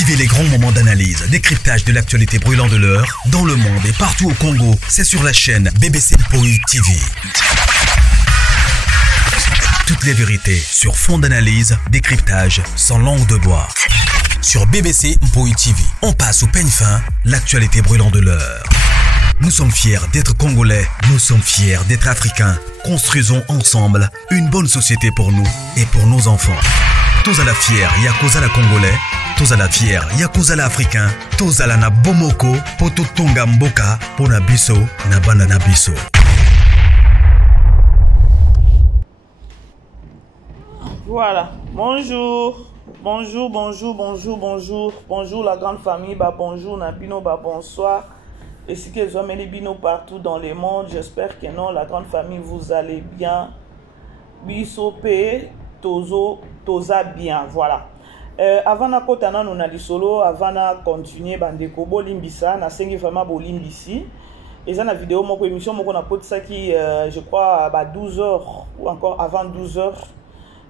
Vivez les grands moments d'analyse, décryptage de l'actualité brûlante de l'heure, dans le monde et partout au Congo. C'est sur la chaîne BBC Mpoï TV. Toutes les vérités sur fond d'analyse, décryptage, sans langue de bois. Sur BBC Mpoï TV, on passe au peigne fin, l'actualité brûlante de l'heure. Nous sommes fiers d'être Congolais, nous sommes fiers d'être Africains. Construisons ensemble une bonne société pour nous et pour nos enfants. Tous à la fière, Yakozala Congolais. Tous à la fière, Yakozala Africain. Tous à la na Bomoko, Poto Tonga Mboka, Pona Biso, na Banana Biso. Voilà, bonjour la grande famille, bonjour Nabino, bonsoir. Et si que vous les bino partout dans le monde, j'espère que non, la grande famille, vous allez bien. Bisopé, toza bien, voilà. Avant na kotana nous na solo, avant na continuer bandeko bolimbisa, na sengi vraiment bolimbisi. Et ça na vidéo moko émission moko na pot ça qui je crois à 12h ou encore avant 12h.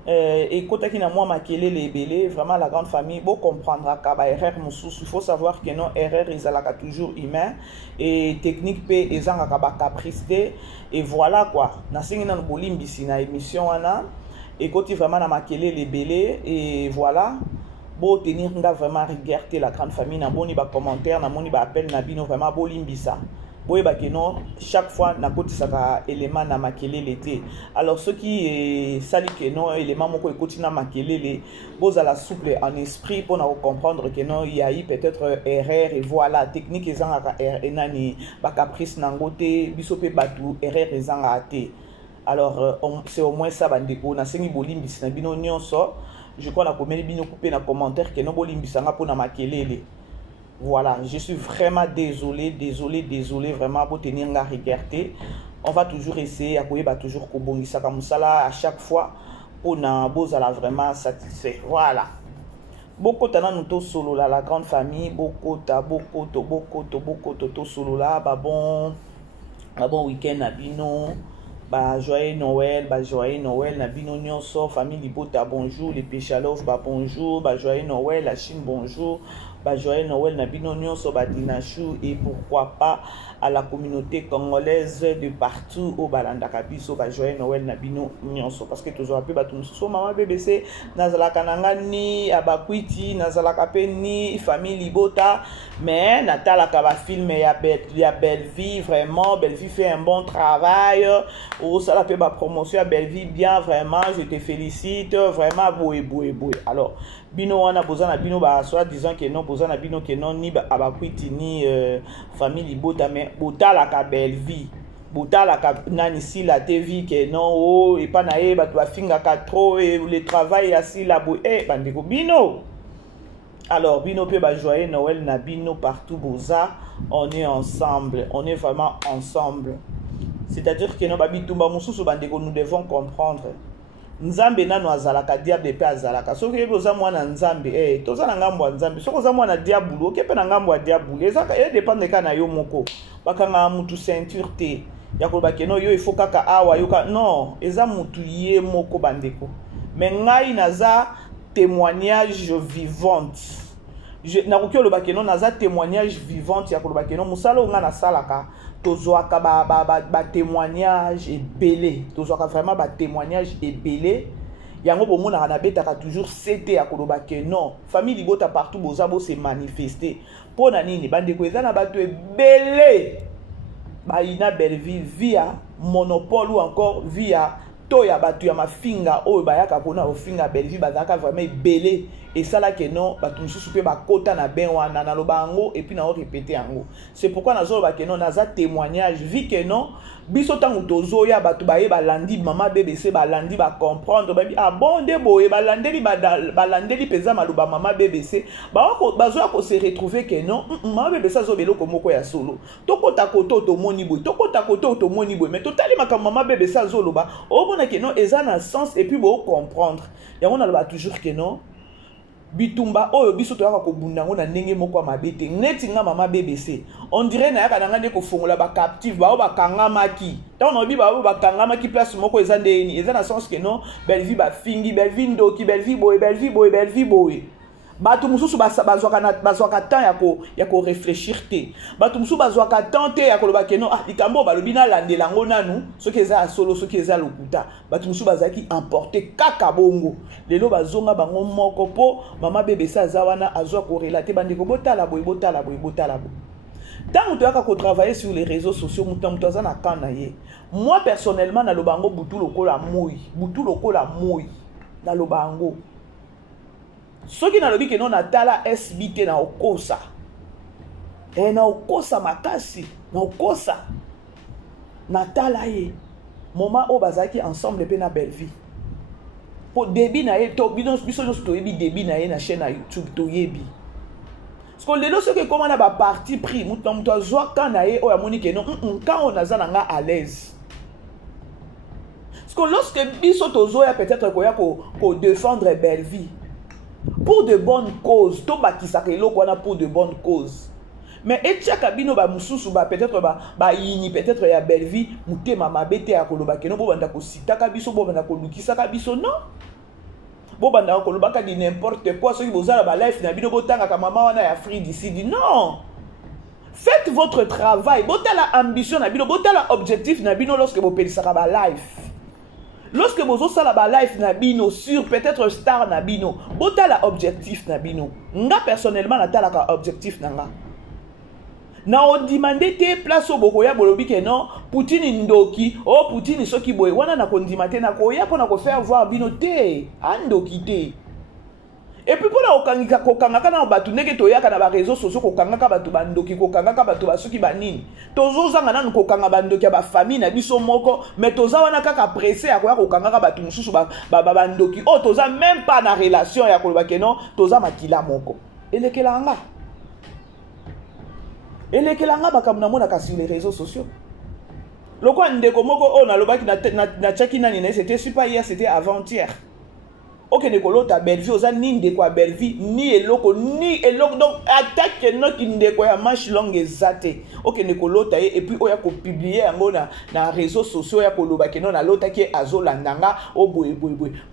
Et quand on a moi maquillé les belés, vraiment la grande famille, vous comprendra qu'à erreur il faut savoir que non erreur ils sont toujours humain et technique p ils ont caprice et voilà quoi. Na singi na bolimbisi na émission ana et quand il vraiment na maquillé les belés et voilà. Bon tenir vraiment regarder la grande famille na boni ba commentaire na moni ba appel na bino vraiment bolimbisa. Chaque fois na koti saka élément na makelele l'été. Alors ceux qui sali que non élément moko ekoti na makelele boz à la souple en esprit pour comprendre que non il y a eu peut-être erreur et voilà technique ezanga enani ba caprice nangote bisope batu erreur ezanga até. Alors c'est au moins ça bandeko na sengi bolimbisi na bino nyonso. Je crois na komeli bino couper na commentaire que non bolimbisanga pour na makelele. Voilà, je suis vraiment désolé, vraiment pour tenir la regarder. On va toujours essayer, à quoi toujours kobongisa comme ça là à chaque fois pour na bozala vraiment satisfait. Voilà. Beaucoup tana nous solo là la grande famille, beaucoup to solo là, bon week-end à bino. Joyeux Noël, na bino nyonso, famille Libota bonjour, les Péchalov bonjour, joyeux Noël, la Chine bonjour, joyeux Noël na bino nyonso, Dinachou et pourquoi pas à la communauté congolaise de partout au Balanda Kabiso, joyeux Noël na bino nyonso parce que toujours appelé batumso maman BBC nazala kananga ni abakwiti nazala kapeni famille Libota mais natala kaba film ya belle vie vraiment belle vie fait un bon travail. Oh, ça la fait ma promotion à Belleville bien vraiment je te félicite vraiment boé. Alors bino wana bozana bino ba soit disant que non bozana bino que non ni abakwiti ni famille Libota mais botala ka Belleville botala ka nani si la TV que non oh et pas naé ba toi finga ka trop et le travail assis la boé bandeko bino. Alors bino pe ba joyeux Noël na bino partout boza on est ensemble on est vraiment ensemble. C'est-à-dire que nous devons comprendre. Nzambe nanu azalaka diable pe azalaka. Soki boza mwana nzambe toza na ngambo ya nzambe. Soki oza mwana diable okepe na ngambo ya diable. Ezaka dépendre ka na yo moko. Bakanga mutu ceinture te. Yakoba keno yo il faut kaka awa yoka non, eza mutu ye moko bandeko. Mais ngai naza témoignage vivante. Na kokyo lo bakeno naza témoignage vivante ya koloba keno musala nga na salaka. Tozoaka ba témoignage et belé tozoaka vraiment ba témoignage et belé yango bomona na betaka toujours c'était à koloba que non famille Libota partout bozabo se manifester pona nini bandeko ezana bato belé ba ina Belleville via monopole ou encore via toya batu ya mafinga oyo bayaka kona ofinga Belleville bazaka vraiment belé et ça là que non batu mususu pe bakota na ben wana na lobango et puis na répéter yango c'est pourquoi nazo ba que non naza témoignage vu que non biso tangu tozoya batu baye balandi mama BBC balandi ba comprendre ba ah bon de boye balandeli peza maluba mama BBC bazo ko se retrouver que non mama BBC azo beloko moko ya solo tokota koto to moni boy tokota koto to moni boy mais totali makama mama BBC azo loba o bona que non eza na sens et puis bo comprendre yango na loba toujours que non bitumba oyo biso to yaka ko bundango na ndenge moko mabete neti nga mama BBC on dirait na yaka na ngande ko fongola ba captive ba o ba kangamaki tant on bi ba o ba kangamaki place moko eza ndeni eza na sens que non Belleville ba fingi Belleville ndoki Belleville boy Bato mususu bazwaka temps ya ko réfléchir te. Bato mususu bazwaka temps te ya koloba ke non likambo balobi na landela ngo nanu soki eza solo soki eza lokuta. Bato mususu bazaki emporter kaka bongo. Lelo bazonga bango moko po mama bébé sa zawana azwa ko relater bandeko botala boy. Tant que tu as travaillé sur les réseaux sociaux, moi personnellement, na lobango butu lokola moi, na lobango. Ce qui na lobi que non natala SBT na okosa. Na okosa makasi, na okosa. Natala ye. Moment o bazaki ensemble pe na belle vie. Po débit na ye to biso to yebi débit na ye na chaîne na YouTube to yebi. Parce que les gens qui commandent ba parti pris, mutam to zwa kana ye o ya moni ke non quand on azana nga à l'aise. Parce que lorsque biso to zoya peut-être ko défendre belle vie. Pour de bonnes causes, to bakisa ke lo kwana pour de bonnes causes. Mais etia kabino ba mususu ba peut-être ba yini peut-être ya belle vie, mutema mabete ya koloba ke no bo banda ko sitaka biso bo banda ko lukisa ka biso non. Bo banda ko lobaka di n'importe quoi ce qui vous a ba life na bino botanga ka mama wana ya free d'ici dit non. Faites votre travail, botala ambition na bino, botala objectif na bino lorsque vous pelisaka ba life. Lorsque vous avez la life nabino sur peut-être star nabino, bota la objectif nabino. Nga personnellement natala ka objectif nanga. Na on demande te place au bokoya bolobi ke non, Poutine ndoki, oh Poutine soki boy, wana na kondimate na koya pona ko faire voir bino te, andoki te. Et puis pour la okangika kokangaka na batu ndenge toyaka na ba réseaux sociaux kokangaka batu bandoki kokangaka batu basuki banini tozozanga nanu kokanga bandoki ya ba famille na biso moko mais toza wana kaka pressé ya koya kokangaka batu mususu ba bandoki oh toza même pas na relation ya koloba ke non toza makila moko elekelanga bakamuna mona ka sur les réseaux sociaux lokwa ndeko moko oh na lobaki na chaki nani na c'était super hier c'était avant-hier. Ok, Nekolo, ta belle vie, osa ni ndeko ya belle vie, ni eloko, donc attaque no ki ndeko ya manche longue ezate. Ok, Nekolo, ta et puis oya ko publier yango na réseaux sociaux ya koloba ke non na lota ki azolandanga o boye.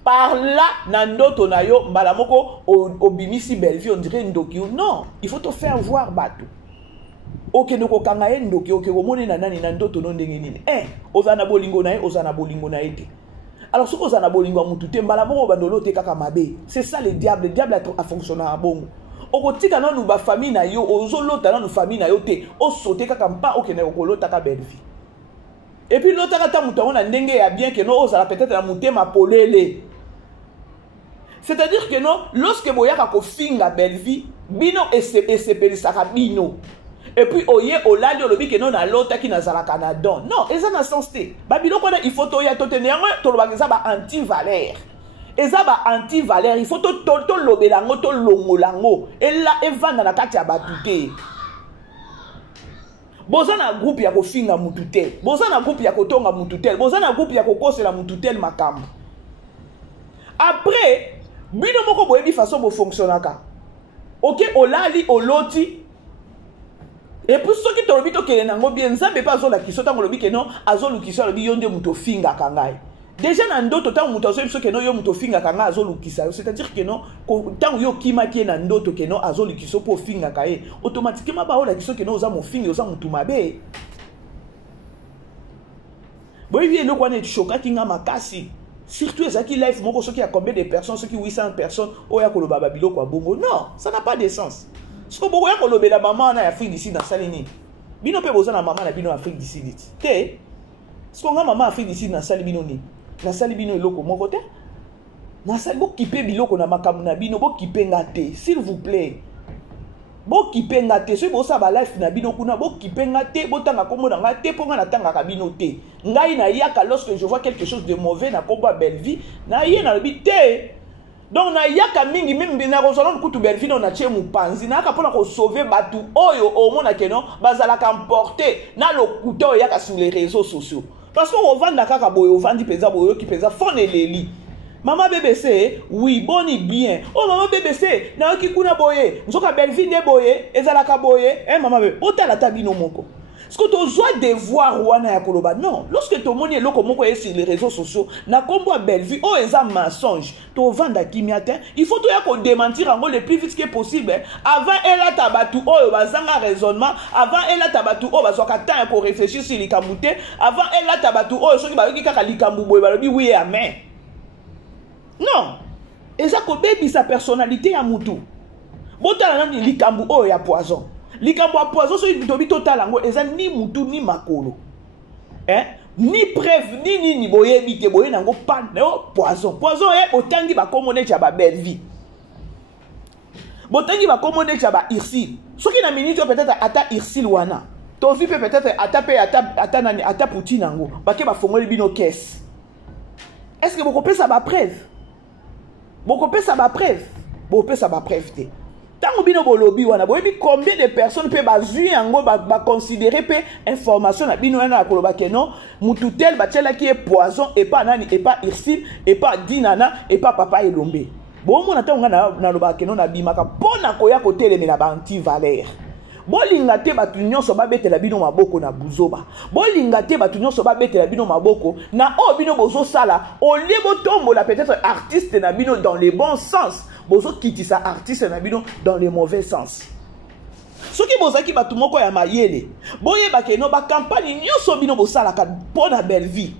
Par là, na ndoto na yo, mbala moko obimisi belle vie, on dirait ndoki. Non, il faut te faire voir bateau. Ok, Neko kanga ye ndoki, ok, omone na nani na ndoto no ndenge nini. Ozana bolingo na ye, ozana bolingo na ete. Alors, ce qu'on a bolingwa mutute mbala moko bandolo te kaka mabe. C'est ça le diable a fonctionné à bongo. Okotika na nuba famille na yo, ozolota na nu famille na yo te, o sauter kaka mpa okene okolota ka belle vie. Et puis l'autre kata mutango na ndenge ya bien que no ozala peut-être na mutema polele. C'est-à-dire que non, lorsque boyaka ko finga belle vie, bino ese pelisaka bino. Et puis oye olali olobi ke non na lota ki na zala Canada. Non, eza na sens te. Babilo kona il faut to ya to tenir to lo bageza ba anti-valeur. Eza ba anti-valeur, il faut to lobelango to longolango. Et là evanda na kati ya batute. Boza na groupe ya ko finga mutute. Boza na groupe ya ko tonga mutute. Boza na groupe ya ko kosela mutute makambo. Après, bino moko boyebi façon bo fonctionnaka. OK, olali oloti. Et puis ceux qui te lobby to kelenango bien nzambe pas zo la kisota ngolobi ke non azolu kisota lobi yonde muto finga kangai. Déjà na ndoto tant muto zo biso ke non yo muto finga kanga azolu kisota, c'est-à-dire que non tant yo kimaki na ndoto ke non azolu kisota po finga kae automatiquement ba o la kisota ke non oza mo finga oza mutu mabe. Boy vie eloko na choka kinga makasi. Surtout ezaki life moko soki ya combien de personnes, soki 800 personnes oya koloba babilo kwa bongo. Non, ça n'a pas de sens. Ce que vous voyez, la maman en Afrique d'ici dans Salini. Bino pe boza na maman na bino Afrique d'ici. Te. Ce qu'on a maman Afrique d'ici dans Salibino ni. Na Salibino eloko mon côté. Na Salibo kipe biloko na makamu na bino bo kipe ngate, s'il vous plaît. Bo kipe ngate, so bo sa ba life na bino kuna bo kipe ngate, bo tanga kombo na ngate po nga na tanga ka bino te. Ngai na yaka lorsque je vois quelque chose de mauvais na kombo belle vie, na ye na lobi te. Donc na yaka mingi même na rozolon kutu belvi na tie mupanzi na ka pona ko sauver batu oyo o mona kenon bazala ka emporter na lokuto yaka sur les réseaux sociaux parce que on vend kaka boyo vandi peza boyo ki peza fone leli maman BBC oui boni bien oh maman BBC na ki kuna boye nzoka belvi de boye ezala ka boye maman be otala tabino moko ce que tu as devoir wana ya koloba non lorsque tu moni eloko moko sur les réseaux sociaux na kombo a belle vie oh eza mensonge to vanda kimiate il faut to ya ko démentir ango le plus vite que possible avant ela tabatu oh bazanga raisonnement avant ela tabatu oh bazwaka temps ya ko réfléchir sur likambu te avant ela tabatu oh soki bayoki kaka likambu boye balobi oui amen non eza ko bebi sa personnalité ya mutu botala nani likambu oh ya poison likambo a poison so tobi total yango eza ni mutu ni makolo ni preuve ni nini boyebi te boye nango pan poison botangi bakombo neti ya babelle vie botangi bakombo neti ya bairsil soki na minute peut-être ata irsil wana tovi pe peut-être ata Poutine nango bake bafongoli bino caisse est-ce que bokopesa bapreuve bokopesa bapreuve te tango bino bolobi wana boyebi combien de personnes pe bazui yango ba considérer pe information na bino wana koloba ke non mutu tel batiela ki e poison et pas nani et pas irsil et pas dinana et pas papa elombe bomona tango na loba ke non na bimaka pona koya kotelemela ba anti-valeur bolinga te batu nyonso babetela bino maboko na buzoba bolinga te batu nyonso babetela bino maboko na o bino bozo sala au lieu botombola peut-être artiste na bino dans les bons sens bozo kitisa artiste na bino dans les mauvais sens soki bozaki batu moko ya mayele boyeba ke no ba campagne nyonso bino bosalaka pona belle vie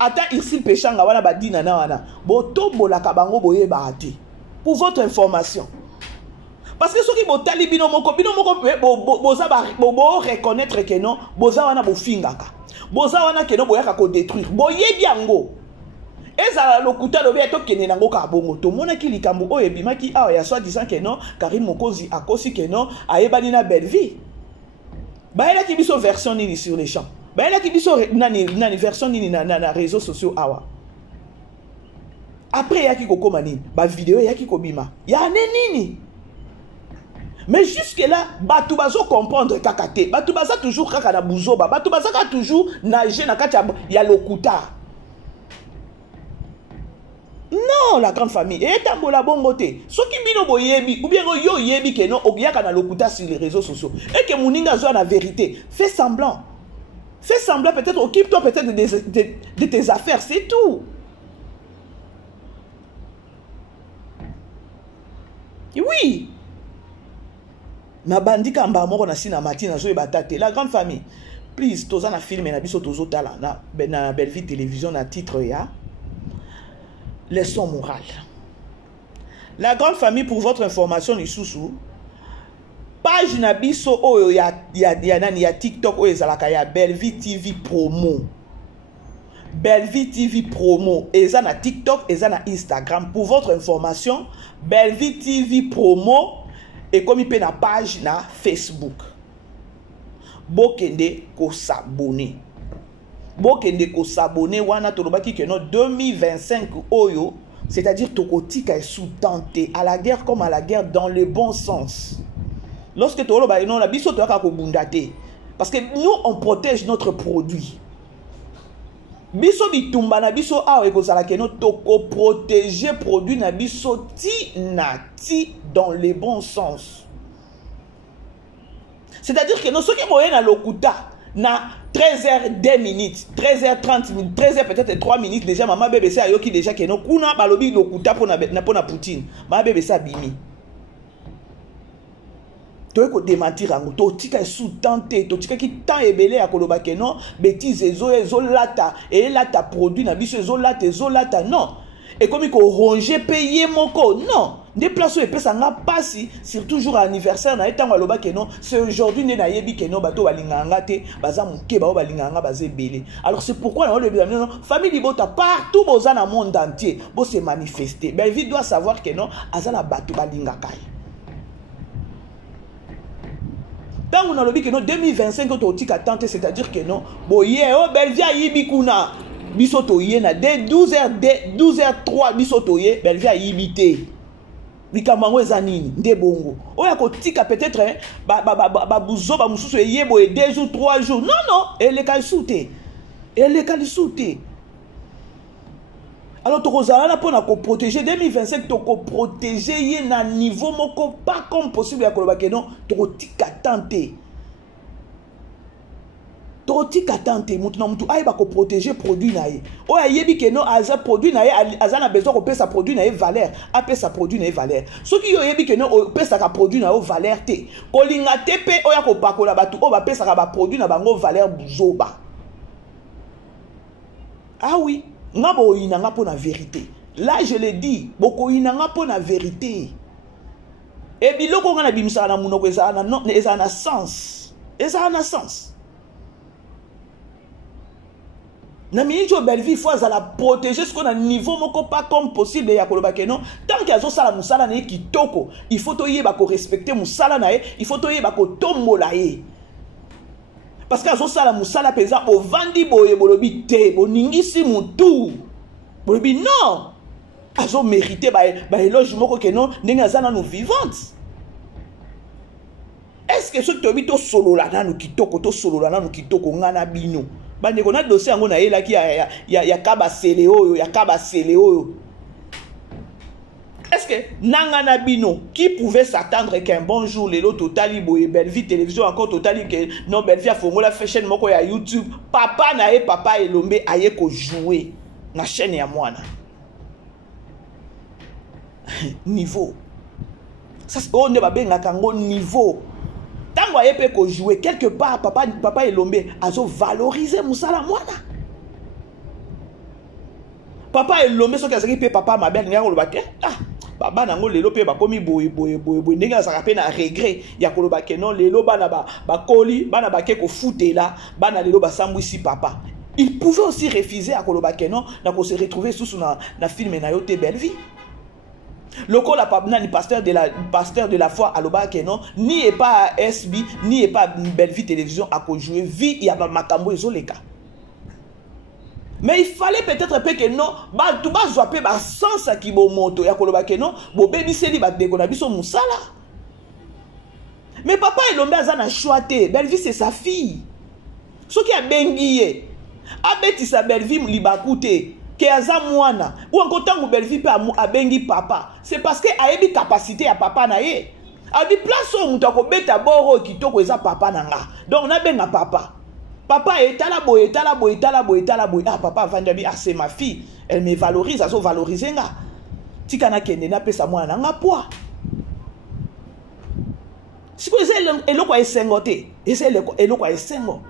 ata irsil pechanga wana badina na wana botombola ka bango boyeba ate pour votre information. Parce que ceux qui botali bino moko boza reconnaître que non boza wana bofingaka boza wana que non boyaka ko détruire boyebi yango ezala lokuta lobi to kene nango ka bongo to mona ki likambo oyo ebimaki awa ya soit disant que non Karim Mokonzi akosi que non ayebani na belle vie baela ki biso version nini sur les champs baela ki biso nani version nini na réseaux sociaux awa après yaki kokoma nini ba vidéo yaki kobima ya nini. Mais jusque-là, batu bazo comprendre kakate. Batu baza toujours kaka na buzoba. Batu baza toujours nager na kati ya lokuta. Non, la grande famille. Et tambola bongote. Soki bino boyebi ou bien yo yebi ke non ogiyaka na lokuta sur les réseaux sociaux. Et que moninga zo la vérité. Fais semblant. Fais semblant peut-être, occupe-toi peut-être de tes affaires, c'est tout. Oui. Na bandika mbamoko na sina matina zo ebatate la grande famille please toza na film na biso tozo tala na belle vie télévision na titre ya leçon morale. La grande famille pour votre information lisusu page na biso oyo ya TikTok oyo ezalaka ya Belle Vie TV promo. Belle Vie TV promo eza na TikTok eza na Instagram pour votre information Belle Vie TV promo et comme il peut na page na Facebook. Bokende ko s'abonner. Bokende ko s'abonner wana tolobaki que no 2025 oyo, c'est-à-dire tokotika est sous-tenté à la guerre comme à la guerre dans le bon sens. Lorsque toloba non la biso to ka ko bundate parce que nous on protège notre produit. Biso bitumba na biso awa ekozala ke no toko protéger produit na biso ti dans le bon sens. C'est-à-dire que nous ceux qui moyen na lokuta na 13h02 13h30 13h peut-être 3 minutes déjà maman bébé ça yoki déjà que no kuna balobi lokuta pona Poutine maman bébé ça bimi. Tu peux démentir en auto, tu peux sous-tenter, tu peux qui tant ebelé à koloba que non, bêtises ezolata et là ta produit na biso ezolata non. Et comme il faut ronger payer mon co non. Des places où ça n'a pas si c'est toujours anniversaire na etango loba que non, c'est aujourd'hui né na yebi que non bato balinganga te, baza muke ba balinganga bazé belé. Alors c'est pourquoi on le non famille libota partout boza na monde entier, bo se manifester. Belle vie doit savoir que non, azana bato balingaka. Tant on a le dit que non 2025 to tika tante c'est-à-dire que non boye oh belle vie yibi kuna bisoto ye na dès 12h03 bisoto ye belle vie yibité likamango ezanini nde bongo oya ko tika peut-être ba buzo ba mususu ye boye 2 jours 3 jours non elle est qualité. Alors tokozala pour na ko protéger 2025 to ko protéger ye na niveau moko pas comme possible ya koloba que non to tika tante totika tante mutu na mutu ayeba ko protéger produit na ye oya yebi ke no aza produit na ye aza na besoin ko pesa produit na ye valeur apesa produit na ye valeur soki yo yebi ke no pesa ka produit na yo valeur te kolinga te pe oya ko pakola batu o ba pesa ka ba produit na bango valeur buzoba. Ah oui, nga bo inanga po na vérité. Là je le dis, boko inanga po na vérité. Et biloko nga na bimisa na munoko eza na sens. Eza na sens. Na minjo Belleville faut la protéger ce qu'on a niveau moko pas comme possible ya koloba ke non tant que azo sala musala na kitoko il faut to yeba ko respecter musala na ye il faut to yeba ko tombola ye parce que azo sala musala pesa o vandi boye bolobi te boningisi mutu bolobi non azo mériter ba éloge moko ke non ndenge azana no vivante. Est-ce que ce que tu to solo la na no kitoko to solo la na no kitoko ngana bino bande kona dossier yango na yela ki ya kaba sele oyo ya kaba sele oyo. Est-ce que nangana bino qui pouvait s'attendre qu'un bon jour les lots totali boye Belleville télévision encore totali que non Belleville a fongola fait chaîne moko ya YouTube papa na ye papa Elombe aye ko jouer na chaîne ya mwana niveau ça on ne va bien kango niveau. Tango aye pe ko jouer quelque part papa Elombe azo valoriser musala mwana. Papa Elombe so ka zaki pe papa mabe nga ko lobake ah baba nango lelo pe ba komi boye ndenge azaka pe na regret ya ko lobake non lelo bana ba koli bana ba ke ko futela bana lelo ba sambwisi papa. Il pouvait aussi refuser à ko lobake non na ko se retrouver sous na film na yote Belleville. Loko la pabna ni pasteur de la foi à l'obake non ni est pas SB ni est pas Belleville télévision à ko jouer vie il y a makambo ezoleka. Mais il fallait peut-être que non ba tout ba zoapé ba sens ki bo moto ya ko lobake non bo baby seli ba deko na biso musala. Mais papa Elombe azana choité Belleville c'est sa fille. Ce qui a bengiye abeti sa Belleville libakute que aza mwana ou encore tant Belleville a bengi papa c'est parce que a ebi capacité à papa na ye a di place au muto ko beta boro kitoko eza papa nanga donc na benga papa etala boye ah papa vandabi ah c'est ma fille elle me valorise aso valoriser nga tika na kende na pesa mwana nga poa si ko eloko esengo te eloko esengo.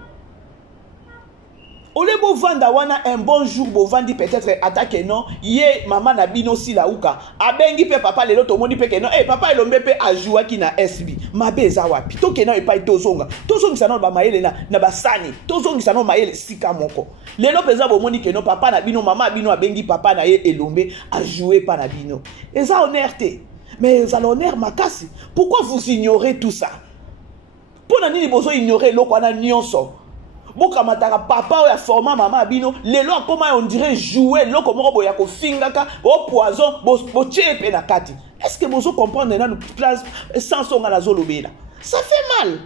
Ole bo vanda wana un bon jour bo vandi peut-être attaque non ye maman na bino si la uka abengi pe papa lelo to moni pe ke non papa Elombe pe ajua ki na SB mabe za wapi to ke non e pa tozonga sa non ba maele na basani tozongi sa non maele sika moko lelo peza bo moni ke non papa na bino maman bino abengi papa na ye Elombe a jouer pa na bino eza honnêteté mais ça l'honneur makasi. Pourquoi vous ignorez tout ça? Pour nani bozo ignorer loko na nyonso boka mataka papa ya format maman bino lelo comment on dirait jouer loko moko boya ko fingaka bo poison bo chepe na kati. Est-ce que bozo comprendre na place sans songa na zolobela ça fait mal.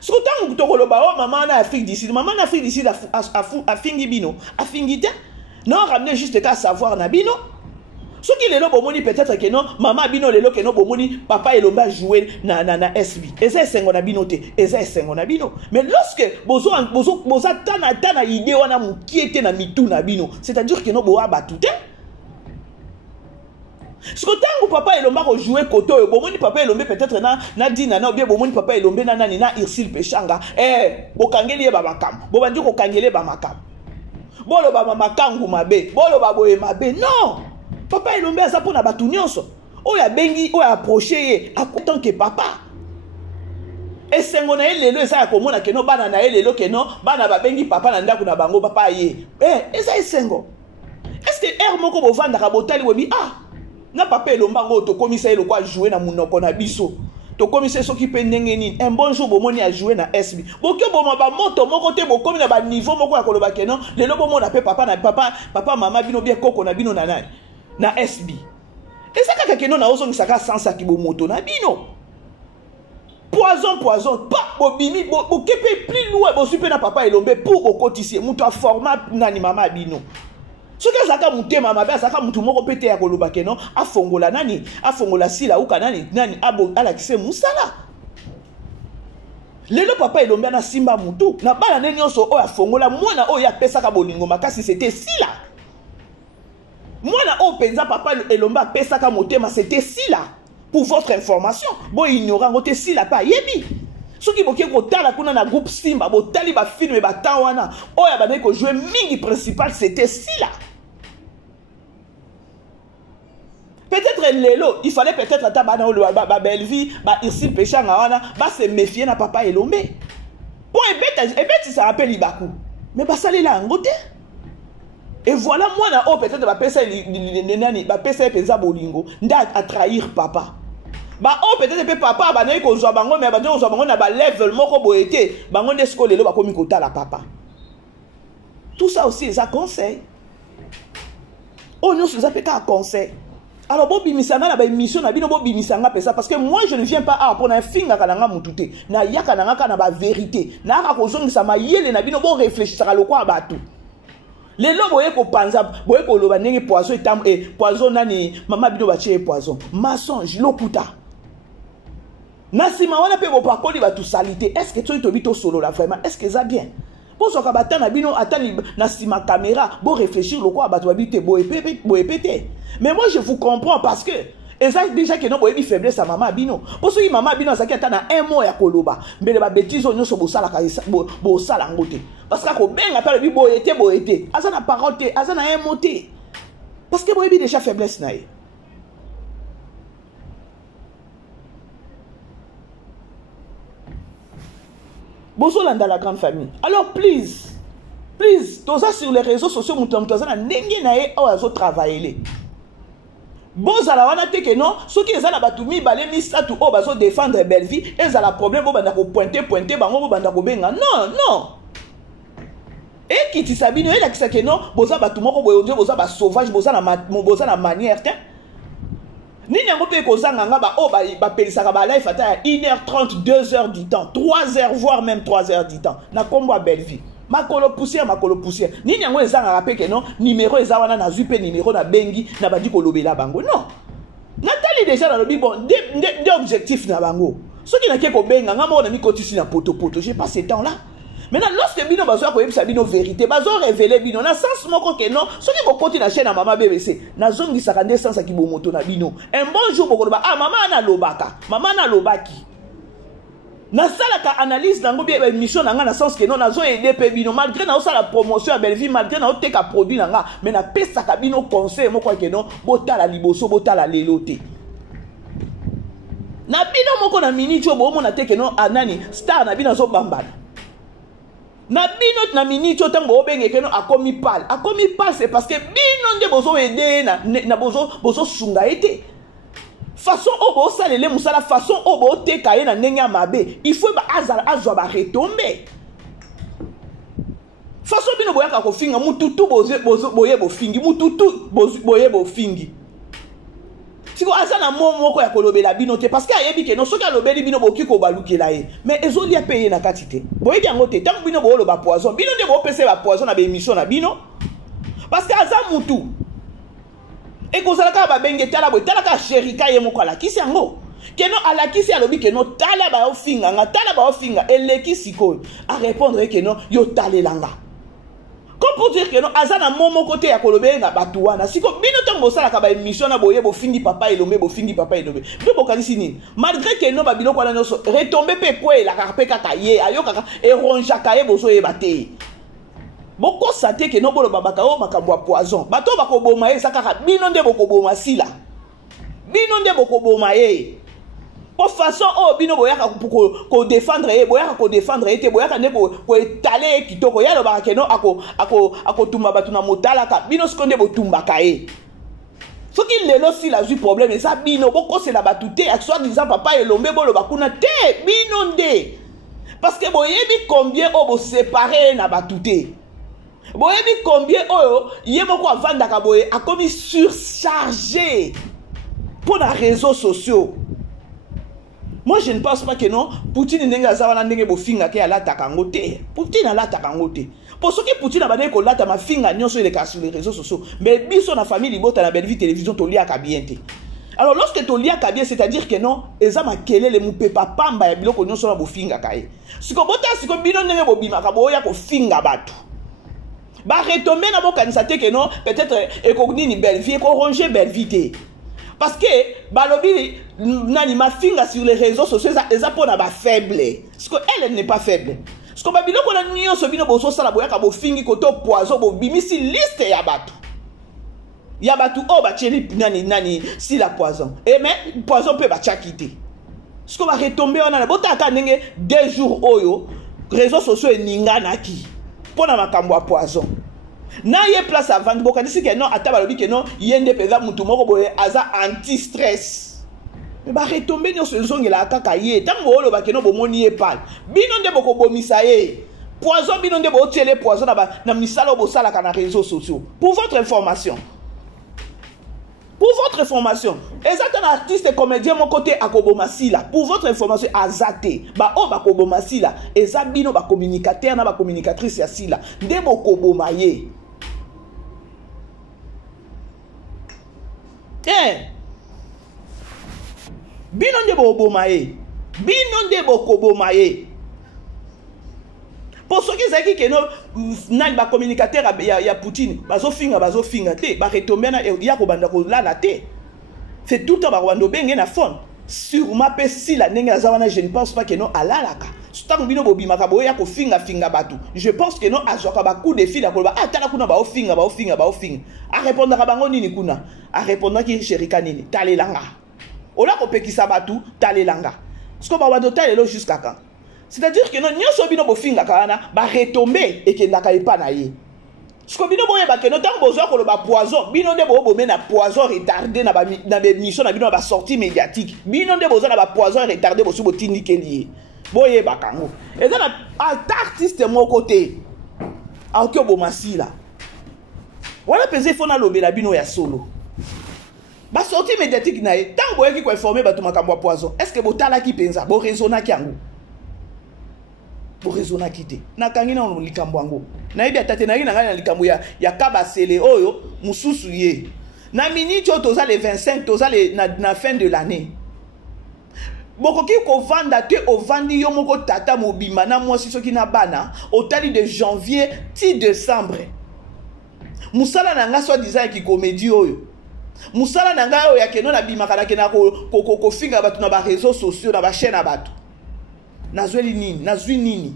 Ce que tu koloba oh maman na Afrique d'ici a fingi bino a fingite non ramener juste qu'à savoir na bino. Ce qui est là, peut-être que non, maman bino lelo que non, papa Elombe a joué na SB. Et ça c'est un bino te, et ça c'est un bino. Mais lorsque bozo tana idée wana mukiete na mitu na bino, c'est-à-dire que non boa batute. Ce que tant que papa Elombe a joué koto, papa Elombe peut-être na dina na bien papa Elombe na Irsil Pechanga. Bokangeli ba makam. Bobandi ko kangeli ba makam. Bolo ba makangu mabe, bolo ba boye mabe. Non. Papa Elombe aza pona batu nyonso oya bengi oya approcher en tant que papa et sengo na lelo eza ko mona ke no bana na lelo ke no bana ba bengi papa na ndako na bango papa ye eza esengo. Est-ce que moko bo vanda ka botali webi ah na papa Elombe ngo to komisa elo kwa jouer na munoko na biso to komisa soki pe ndenge nini un bon jour bo moni a jouer na SB bokyo bo ba moto moko te bo komi na ba niveau moko ya koloba ke no lelo bo mona pe papa mama bino bien koko na bino na nai na SB. Et ça kaka keno na ozo saka sans akibo moto na bino. Poison pas bobimi bo kepe plus loin bo super na papa Elombe pour au quotidien muto a format nani mama bino. Ce que zaka mutema mabe zaka mutu moko pete ya koloba keno afongola nani afongola sila uka nani abo ala kise musala. Lelo papa elombe na simba mutu na bana ne nyonso oyo afongola mwana oyo apesaka bolingo makasi c'était si là. Mwana oyo penza papa elombe apesaka motema c'était si là. Pour votre information, bon ignorant ngote si là pas yebi. Soki boke ko tala kuna na groupe Simba bo tali ba film ba tawana oyo ba ko jouer mingi principal c'était si là. Peut-être lelo, il fallait peut-être ata bana o ba belle vie, ba ici pécha ngawana, ba se méfier na papa elombe. Pour ebeti ça rappelle Ibaku. Mais ba sali la ngote. Et voilà moi na o peut-être ba pesa nani, ba pesa penza bolingo, nda a trahir papa. Ba o peut-être papa ba na ko zo bango mais ba zo bango na ba level moko boete, bango de sko lelo ba komi kota la papa. Tout ça aussi ça conseil. Oh non, ça peut pas conseil. Alors, bon, bimisanga na ba émission na bino bo bimisanga pesa parce que moi je ne viens pas à pour un finga kananga mutute. Na yaka nanga kana ba vérité. Na ka kozongisa mayele na bino bo réfléchir à lokwa batu. Les lobo boye ko panza boye ko loba ndenge poison etam poison nani mama bino ba tie poison. Mensonge lokuta. Na sima wana pe bo pakoli ba tout salité. Est-ce que tu to solo là vraiment? Est-ce que ça bien? Pour so ka batana bino atali na sima caméra bo réfléchir lokwa batu babite boye pété. Mais moi je vous comprends parce que et ça déjà que non boyebi faiblesse à maman bino. Pour ce qui maman bino ça qui atana un mot ya koloba. Mais les bêtises on so bosala ka bosala ngote. Parce que ko benga pa le boyete. Azana parole te, azana un mot te. Parce que boyebi déjà faiblesse nae. Bosola dans la grande famille. Alors please, tout ça sur les réseaux sociaux mutamtazana ndenge nae o azo travailler. Bozala wana te que non, ceux qui ezala batumi balé misatu o bazo défendre belle vie, ezala problème bo banda ko pointer bango bo banda ko benga. Non. Et qui ti sabino ela kisa que non, boza batu moko boyonje boza ba sauvage, boza na manière te. Ni nyango pe kozanga nga ba o ba pelisaka ba life ata 1h30, 2h du temps, 3h voire même 3h du temps. Na kombo belle vie. Makolo poussière. Ni nyango ezanga rappel que non, numéro ezawana na zupe numéro na bengi na badi ko lobela bango. Non. Nathalie déjà dans le bon des objectifs na bango. Ce qui n'a qu'à ko benga nga mo na mi kotisi na poto. J'ai pas ce temps là. Maintenant lorsque bino bazo ko yebisa bino vérité, bazo révéler bino na sens moko que non, ce qui ko koti na chaîne na mama BBC. Na zongi sakande sens ki bo moto na bino. Un bon jour boko ba mama na lobaka, mama na lobaki. Na salaka analyse nango bien émission nanga na sens que non nazo aider pe bino malgré na osala promotion à belle vie malgré na oteka produit nanga mais na pesa ka bino conseil moko que non botala liboso botala lelote na bino moko na mini cho bo mona te que non anani star na bino zo bambana na bino na mini cho tango obenge que non akomi pal c'est parce que bino nde bozo aider na bozo sunga été façon obo salele musala façon obo te kaye na ndenge mabe il faut ba azwa ba retomber façon bino boyaka ko finga mututu boye bo fingi mututu boye bo fingi siko azana moko ya kolobela bino te parce que ayebi ke no soki alobeli bino boki ko balukela ye mais ezoli a payer na katite boye yango te tant bino bo ba poison bino nde bo pese ba poison na be émission na bino parce que aza mutu et qu'on s'ala ka benge tala boy tala ka sherika ye moko ala kisi yango keno ala kisi alobi keno tala ba ofinga eleki siko a répondre keno yo talelanga comme pour dire que non azana momo côté ya kolobe na batuwana siko bino tango sala ka ba émission na boye bo fingi papa elombe do bokalisi nini malgré que non ba biloko na noso retomber pe quoi la ka pe kaka ye ayoka e ronja ka ye bozo ye bate boko sate que non bolo babaka o makambo poison bato bako boma ye sakaka bino nde boko boma sila bino nde boko boma ye pour façon o bino boyaka ko défendre ye boyaka ko défendre ye te boyaka ne ko étaler kitoko ya lo ba que non ako tumba batu na motala ka bino skonde bo tumba ka ye ce qui lelo si la problème ça bino boko c'est la batute soit disant papa elombe bolo bakuna te bino nde parce que boyebi combien o bo séparer na batute boyebi combien oyo ye moko avandaka boye a commis surchargé pour les réseaux sociaux. Moi je ne pense pas que non Poutine n'enga zawana ndenge bo finga ke ala takangote Poutine ala takangote pour ce que Poutine abane ko lata ma finga nyonso ile ka sur les réseaux sociaux mais biso na famille libota na belle vie télévision to lia ka bienté Alors lorsque tu lis bien, c'est-à-dire que non, ezama kelele mu pepa pamba ya biloko nyonso na bofinga kaye. Siko bota siko bino ndenge bobima ka boya ko finga batu. Ba retomber na bokanisa te que non, peut-être ekognini belle vie ko ronger belle vie. Parce que balobi nani ma finga sur les réseaux sociaux eza pona ba faible. Parce que elle n'est pas faible. Parce que babilo ko na nyonso bino boso sala boya ka bo fingi ko to poison bo bimisi liste ya batu. Yabatu oh ba cheli nani si la poison. Et mais poison peut ba chakité. Ce qu'on va retomber on a bota ka ndenge 2 jours oyo réseaux sociaux ninga naki. Pona makambo a poison. Na ye place à vendre boka disi que non ata balobi que non yende peza mutu moko boye aza anti stress. Mais ba retomber no se zongela kaka ye tango olo ba que non bomoni ye pal. Bino nde boko bomisa ye. Poison bino nde bo tiele poison na misala bo sala kana réseaux sociaux. Pour votre information. Pour votre information, Ezate un artiste et comédien mon côté à Kobomasila. Pour votre information, Azate, ba o ba Kobomasila, Ezabino ba communicateur na ba communicatrice ya sila. Debo Kobomaye. Bino debo Kobomaye. Bino debo Kobomaye. Pour ceux qui savent que non, nan ba communicateur ya Poutine, bazo finga te, ba retomber na ya ko banda ko la te. C'est tout temps ba wando benge na phone. Sûrement pe si la nenga zawana, je ne pense pas que non alalaka. Sutang bino bobima ka boya ko finga batu. Je pense que non azoka ba coup de fil ko ba atala kuna ba finga. A répondre ka bango nini kuna. A répondre ki sherika nini, talelanga. Ola ko pekisa batu, talelanga. Sko ba wando talelo jusqu'à quand? C'est-à-dire que non, nous sommes bino bofinga kana ba retomber et que ndaka epa na ye. Parce que bino boye ba que non tant besoin ko le ba poison, bino de bo na poison retardé na ba mission na bino ba sortie médiatique. Bino de besoin na ba poison retardé bo subo tindike lié. Boye ba kango. Et ça na artiste mon côté. A ko bo masila. Wala pese fona lobela bino ya solo. Ba sortie médiatique na ye, tant boye ki ko informer ba to makambo poison. Est-ce que botala ki penza, bo raisonna ki ango? Pour raisonner quitter na kangina on likambo ango na ibi atate na ngina ngana likambo ya kabasele oyo mususu ye na minute toza le 25 toza le na fin de l'année bokoki ko vanda te o vandi yo moko tata mobima na mwasi soki na bana otali de janvier ti décembre musala na nga soi-disant ki comédie oyo musala na nga oyo ya keno na bima kana kena ko finga batu na ba réseaux sociaux na ba chaîne na batu. Nazui nini.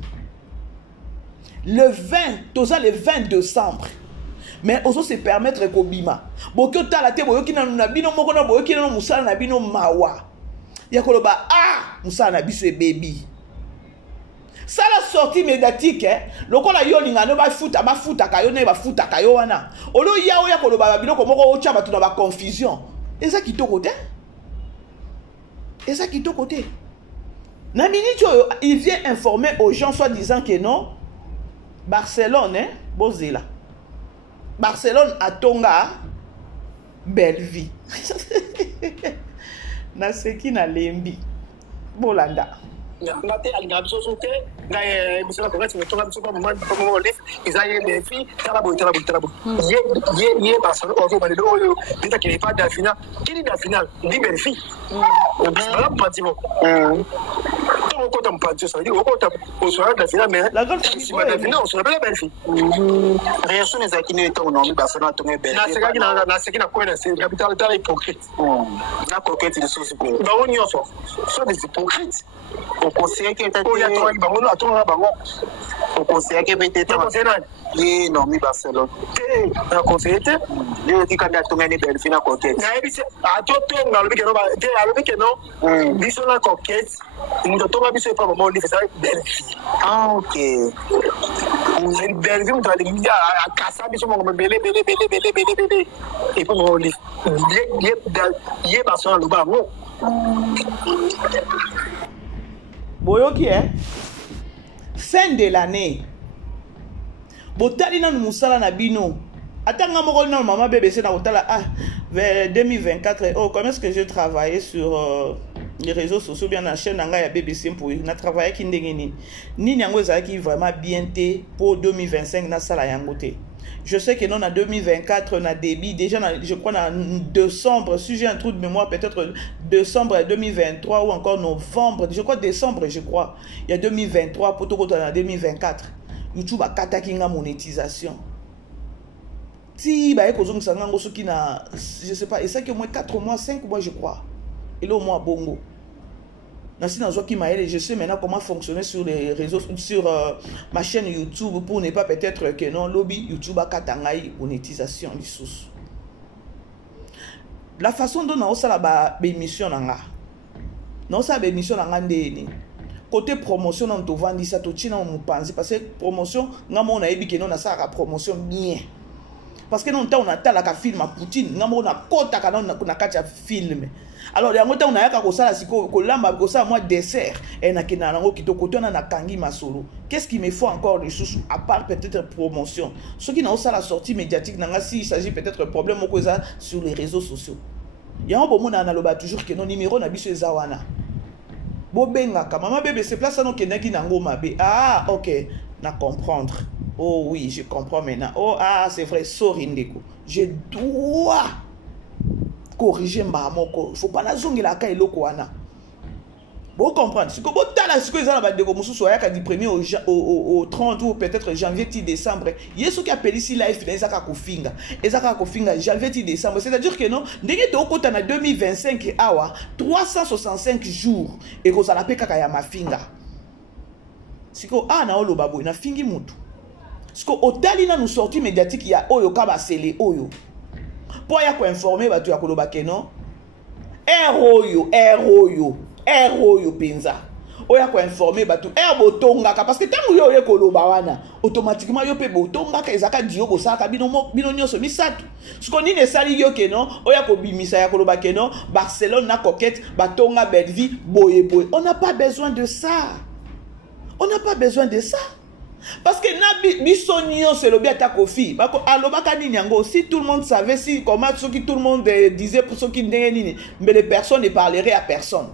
Le 20, toza le 20 décembre. Mais oso se permettre ko bima. Bokyo tala te boyoki na bino moko na boyoki na musala na bino mawa. Ya koloba musala na biso baby. Ça la sortie médiatique lokola yo linga no ba futa kayo ne ba futa kayo wana. Olo yawo ya koloba bino ko moko ocha batu na ba confusion. Eza kitoko te. Na minute, il vient informer aux gens soi-disant que non, Barcelone, Bozela. Barcelone a Tonga, belle vie. Na seki na lembi. Bolanda. Ngate alingabso sote ngaye musala ko ngati metonga msupa mama ko lef izaye befi talabo ye Barcelone ko ba do yo bita ki pas da final kini da final ndi befi on bisala patimo to ko tam patio ça dit ko tam au soir da final mais la grande final on se rappelle befi réaction des akine to no Barcelone to nge befi na seki na kwena c'est capital tala hypocrite na coquette de sauce pour ba on yo so des hypocrites. On conseille que peut-être on conseille que peut-être non mi Barcelone on conseille que les qui candidat to ngani belle fina coquette na ebi a to na lobi ke no ba te a lobi ke no biso na coquette mundo to ba biso pa mo li fesa belle ok une belle vie on doit aller à casa biso mo belle et pour mo li ye Barcelone lo ba mo boyoki fin de l'année botali na musala na bino atanga moko na maman BBC na botala vers 2024 comment est-ce que je travaillais sur les réseaux sociaux bien na chaîne nga ya BBC pour na travailler ki ndenge nini yango ezalaki vraiment bien te pour 2025 na sala yango te Je sais que non, en 2024, on a débit. Déjà, je crois en décembre, si j'ai un trou de mémoire, peut-être décembre 2023 ou encore novembre. Je crois décembre, je crois. Il y a 2023, pour tout le monde, en 2024. YouTube a attaqué la monétisation. Si, bah, je sais pas, et ça que au moins 4 mois, 5 mois, je crois. Et là, au moins, bongo. Je sais maintenant comment fonctionner sur les réseaux, sur ma chaîne YouTube pour ne pas peut-être que non, lobby YouTube a katangai monétisation du sous. La façon dont on a la émission nanga, non ça émission nanga ndeni. Côté promotion on te vend ça tout china on pense parce que promotion ngamo na ebi que non na ça promotion bien. Parce que non on a la film à Poutine ngamo na kota kana na kacha film. Alors il y a un temps on a yaka ko sala siko ko lamba ko ça moi dessert et na kina nango kitoko tona na kangi masolo. Qu'est-ce qui me faut encore de sous à part peut-être promotion. Ceux qui n'ont pas la sortie médiatique nanga si il s'agit peut-être de problème au cause sur les réseaux sociaux. Il y a un bon monde analoba toujours que non numéro na biso ezawana. Bobenga ka maman bébé c'est place non kenaki nango mabe. Ah OK, na comprendre. Oh oui, je comprends maintenant. Oh ah, c'est vrai, sorry ndeko. Je dois corriger mbamoko. Il faut pas la zongi la ka eloko wana. Bon comprendre. Ce que bon tala ce que ils ont la de musu soya ka du 1er au 30 ou peut-être janvier décembre. Yesu qui appelle ici live dans ezaka kofinga. Ezaka kofinga janvier décembre. C'est-à-dire que non, ndenge to kota na 2025 awa 365 jours et ko sala pe kaka ya mafinga. Siko na oloba boy na fingi mutu. Siko otali na nous sortie médiatique ya oyo kaba sele oyo. Pour ya ko informer batu ya koloba ke non. Eroyo penza. Oya ko informer batu botonga ka parce que tangu yo koloba wana automatiquement yo pe botonga ka ezaka dio bosaka bino nyonso misatu. Siko ni ne sali yo ke non oya ko bimisa ya koloba ke non Barcelone na coquette batonga Belleville boye. On n'a pas besoin de ça. On n'a pas besoin de ça. Parce que na bisonio c'est le bien ta kofi. Bako alobaka ni nyango si tout le monde savait si comment ceux qui tout le monde disait pour ceux qui n'étaient mais les personnes ne parleraient à personne.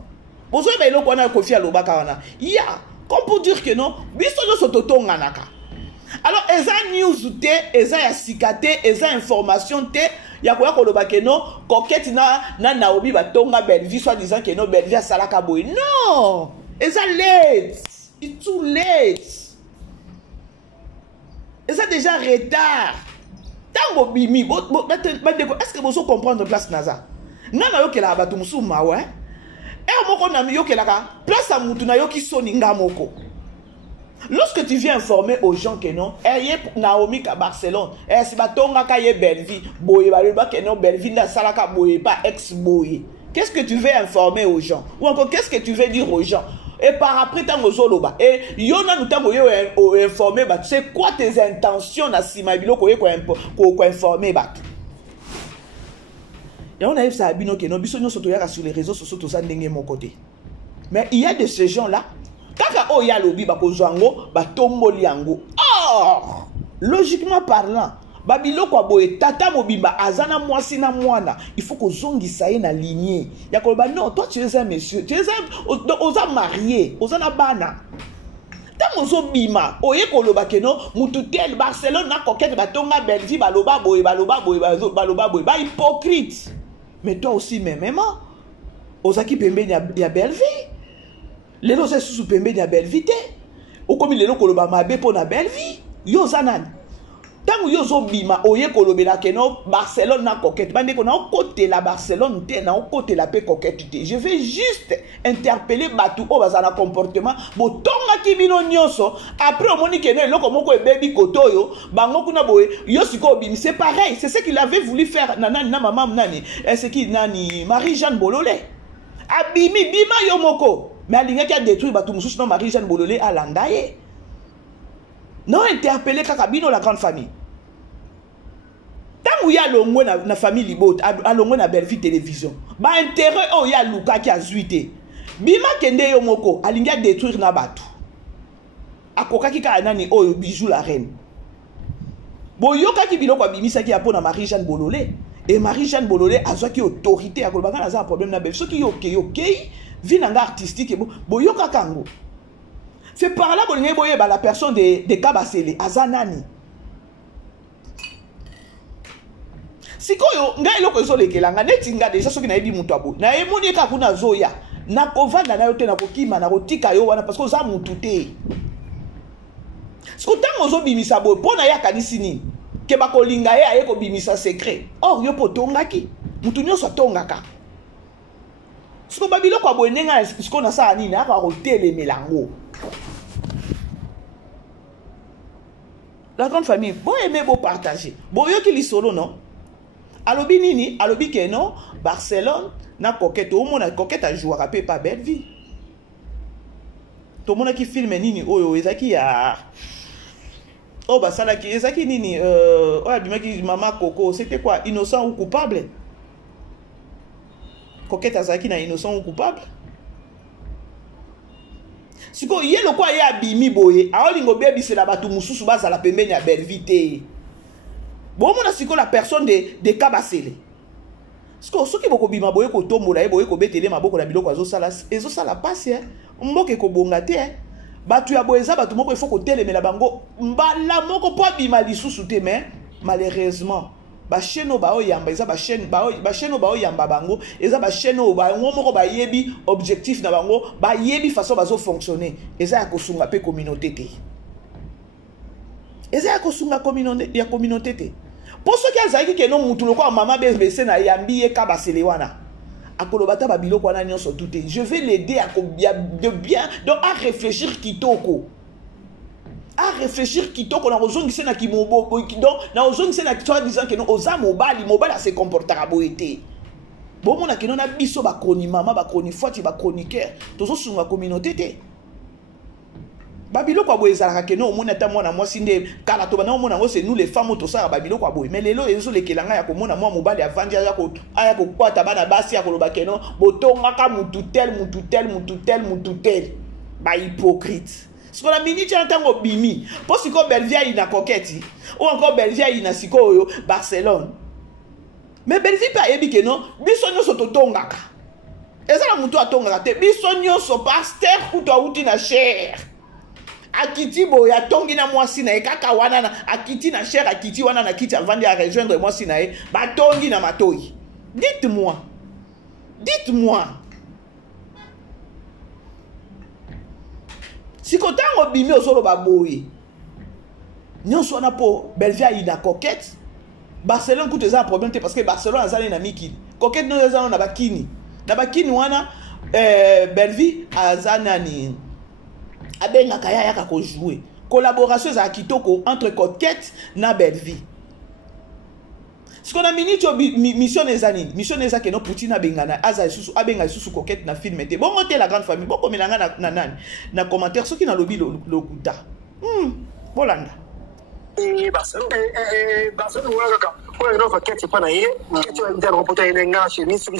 Pour ceux qui ont kofi alobaka wana. Ya, comme pour dire que non, bisonio sototonga naka. Alors eza news te, eza ya sikate, eza information te. Ya koya koloba ke non, coquette na Naomi batonga Belleville soit disant que non Belleville a salaka boy. Non, eza late. It's too late. Et ça déjà retard. Tango bimi, est-ce que vous comprenez place naza? Nana yo kela batu musu mawe. Moko na yo kela ka place à mutu na yo ki soni ngamoko. Lorsque tu viens informer aux gens que non, Naomi ka Barcelone, si batonga ka ye Belleville, boye ba ke non Belleville na salaka boye pas ex boye. Qu'est-ce que tu veux informer aux gens? Ou encore qu'est-ce que tu veux dire aux gens? Et par après, tango zoloba. Et yona nous tango yo informer bat. C'est quoi tes intentions na simabilo ko informer bat. Et on a eu ça abino que non biso nyo soto yaka sur les réseaux sociaux tout ça ndenge mon côté. Mais il y a de ces gens là. Kaka o ya lobi ba ko zwango ba tomboli yango. Or, logiquement parlant, babilo kwa boye tata mobimba azana mwasi na mwana il faut que zongisa ye na lignée ya koloba non toi tu es un monsieur tu es un oza marié oza na bana tango zo bima oye koloba ke non mutu tel Barcelone na coquette batonga Belleville baloba boye ba hypocrite. Mais toi aussi même ozaki pembeni ya Belleville lelo c'est sous pembeni ya Belleville te okomi lelo koloba mabe po na Belleville yo zanani. Tant que yo bima oye kolobela ke no Barcelone na coquette bande ko na côté la Barcelone te na côté la pe coquette te. Je vais juste interpeller batu o bazana comportement botonga ki bino nyonso après au moni ke no eloko moko e baby kotoyo bango kuna boye yo siko bim c'est pareil c'est ce qu'il avait voulu faire nanani na maman nani c'est qui nani Marie-Jeanne Bololé abimi bima yo moko mais alinga ki a détruit batu mususu no Marie-Jeanne Bololé alandaye. Non interpeller kakabino la grande famille. Tant où y a l'ongwe na famille libot, à l'ongwe na Belleville télévision. Ba intérêt oh y a Luka qui a zuité. Bima kende yo moko, alinga détruire na batu. Akoka ki ka nani oh bijou la reine. Bo yo ka ki bilo kwa bimisa ki apo na Marie-Jeanne Bololé. Et Marie-Jeanne Bololé a qui autorité à kolbaka na za problème na Belleville. Ceux qui ok, vie nanga artistique bo yo ka kango. C'est par là que la personne de Kabasele, Azanani. sikoyo nga eloko ezolekelanga neti nga deja soki nayebi mutu abo na emoni eka kuna zoya na kovanda na yo te na kokima na kotika yo wana parce que oza mutu te siko ntango ozobimisa boye mpo na ye akanisi nini ke bakolinga ye aye kobimisa secret or yo mpo otongaki mutu nyonso atongaka siko babiloko ya boye ndenge siko nasala nini aka kotelemela yango. La grande famille, bon aimer, bon partager. Bon yo qui li solo non. Alobi nini, alobi ke non, Barcelone na coquette, au monde coquette a joué rapé pas belle vie. Tout le monde qui filme nini, oh ezaki ya oh bah ça là qui ezaki nini oh abima qui maman Coco, c'était quoi, innocent ou coupable? Coquette azaki na innocent ou coupable? Siko ye lo kwa ye abimi boye aolingo bebi se la batu mususu baza la pembeni ya Belvite bon mona siko la personne de Kabasele siko soki boko bima boye ko tombola ye boye ko betele maboko na biloko ezo sala passe mboke ko bonga te batu ya boye za batu moko ifo ko telemela bango mbala moko po bima lisusu te mais malheureusement ba chaîne ba oyamba eza ba chaîne ba oyamba bango eza ba chaîne ba ngomoko ba yebi objectif na bango ba yebi façon bazo fonctionner eza ya kosunga pe communauté te eza ya kosunga communauté te pour ceux qui azaki ke non mutu lokwa mama bese na yambi ye Kabasele wana akolobata ba biloko wana nyonso tout te je vais l'aider à bien donc à réfléchir kitoko à réfléchir kitoko na ozongise na kimobo donc na ozongise na toi disant que non oza mobali à se comporter à boité bon mona que non na biso ba kroni mama ba kroni foti ba chroniqueur tozo sunga communauté te babilo kwa boezala que non mona ta mwana moi sinde kala to bana mona c'est nous les femmes to ça babilo kwa boye mais lelo ezo lekelanga ya ko mona moi mobali avandi ya ko kwata bana basi ya ko loba que non botonga ka mutu tel ba hypocrite. Ce qu'on a minute en tant que bimi, pour si ko Belvia ina coquette, ou encore Belvia ina siko Barcelone. Mais Belvia pas ebi que non, bisonyo so totongaka. Eza la mutu atongaka te, bisonyo so pasteur ou to uti na cher. Akiti boya tongi na mwasi na ekaka wana na akiti na cher akiti wana na kiti avant de rejoindre mwasi na e, ba tongi na matoi. Dites-moi. Si kotango bimi osolo baboye nyonso na po Belvia ina coquette Barcelone coûte un problème parce que Barcelone azali na miki coquette no ezana na bakini wana Belvia azana ni abenga kaya yaka ko jouer collaboration za kitoko entre coquette na Belvia. Ce qu'on a mission eza que no Poutine bengana aza isusu abenga isusu coquette na film te bon monter la grande famille bon comme na commentaire ceux qui na lobby le kuta bolanda Barcelone waka pour une autre quête pas naie quête va dire reporter une ngache ni sur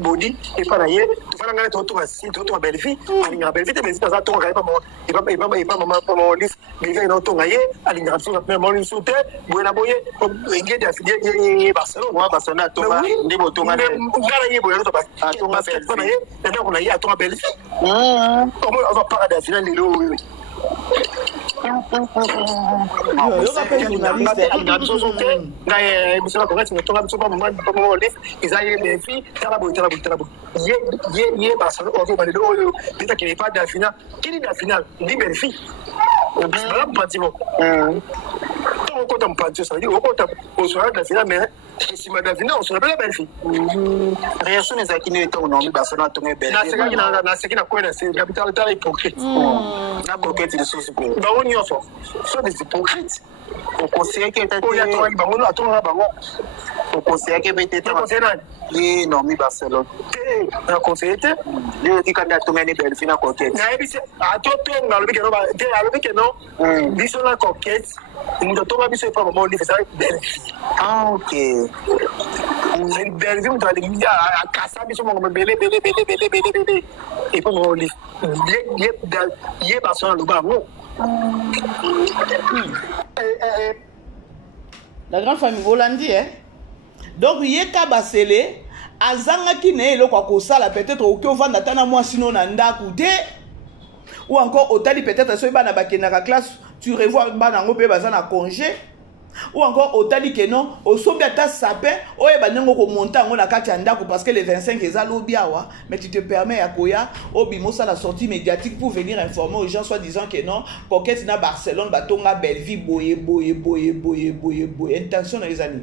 body et pas naie tu vas ngana to si to Belvia alinga Belvia mais ça to ga pas maman pas mon liste Belvia no to ngaye alinga so mais mon soute boena boye ngé de afidie Barcelone wa Barcelone to ba ndebo to ngana ngana ye boye to ba to ba fait pas naie donc on a ya to Belvia comment on va pas de finale lelo sont des hypocrites. Au conseil qui était au conseil qui était non, mi Barcelone. Un conseil était le dit quand tu mets belle fina coquette. À tout temps dans le week-end, non, bisous la coquette. Nous devons bisous pas moment de faire belle. Ah ok. Une belle vie on doit les milliards à casa bisous mon belle. Et pour mon livre. Il est Barcelone le bas. La grande famille Hollandi donc ye Kabasele azanga ki ne eloko akosala peut-être oki vanda tana moi sinon na ndaku te ou encore otali peut-être so bana bakena ka classe tu revois bana ngo pe bazana congé Ou encore, otali que non, au sommet ta sapin, ou eba nengo ko monta ngo na kati andako parce que les 25 eza lobiawa, mais tu te permets à koya, au bimosa la sortie médiatique pour venir informer aux gens soit disant que non, coquette na Barcelone, batonga Belleville, boye, intention na les amis.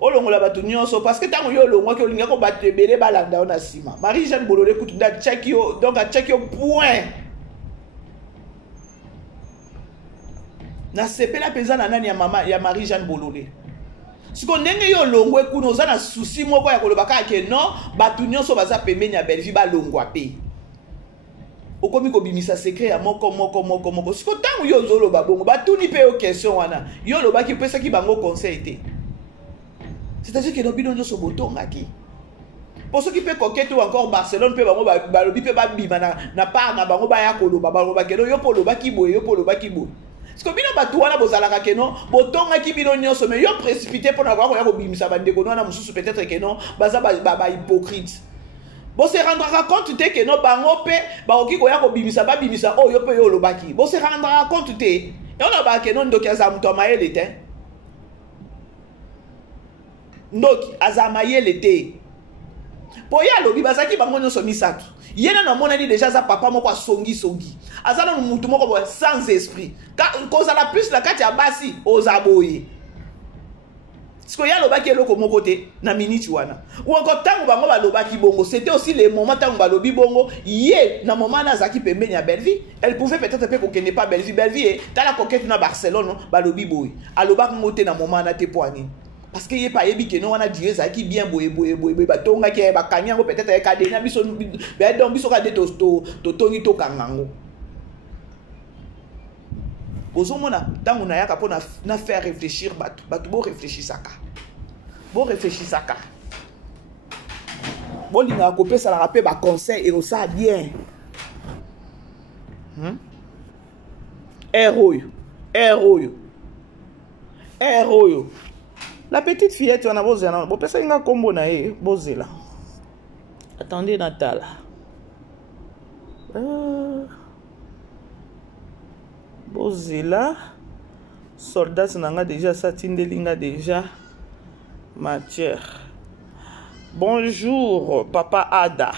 Olongola batu nyonso parce que tango yo longwa ke olinga ko batebele balanda ona sima. Marie-Jeanne Bololé kutunda check yo donc a check yo point. Na sepela peza na nani ya mama ya Marie-Jeanne Bololé. Siko ndenge yo longwe kuno za na souci moko ya kolobaka ke non batu nyonso baza pembeni ya Belleville ba longwa pe. Okomi ko bimisa secret ya moko. Siko tango yo zolo babongo batuni pe yo question wana. Yo lobaki pesa ki bango conseil te. C'est-à-dire que nos bidons ne sont pas qui. Pour ceux qui peuvent coqueter ou encore Barcelone, peut balobi peut bima na pas na bango ba ya kolo ba keno yo polo ba kibo. Parce que bino batuana bozalaka keno botonga ki bino nyonso mais yo précipité pour avoir ko bimisa bande ko na mususu peut-être que non baza ba hypocrite. Bo se rendra compte te que non bango pe ba oki ko ya ko bimisa oh yo pe yo lobaki. Bo se rendra compte te et on a ba keno ndoki za muto maele te. Donc, azamaye l'été. Pour y aller, bazaki bango nyoso misatu. Yena na monani déjà za papa moko songi. Azana no mutu moko sans esprit. Cause la plus la kati ya basi ozaboye. Siko ya lobaki eloko moko te na minute wana. Ou encore tango bango ba lobaki bongo, c'était aussi les moments tango ba lobi bongo, yé na moment na zaki pembeni ya Belleville, elle pouvait peut-être pas qu'on n'est pas Belleville, ta la coquette na Barcelone, ba lobi boy. A lobaki ngote na moment na te poani. Parce que y a pas ébi que non on a dit ça qui bien boye batonga qui ba kanyango peut-être avec adena biso ba donc biso ka de to tongi to kangango bozomona tango na yaka pona na faire réfléchir batu bo réfléchir saka bon linga ko pesa la rapé ba conseil et ça bien héros. La petite fillette, on a besoin. Bon, personne n'a combo na e, bozela. Attendez, Natala. Bozela. Soldat nanga déjà satindelinga déjà matière. Bonjour, papa Ada.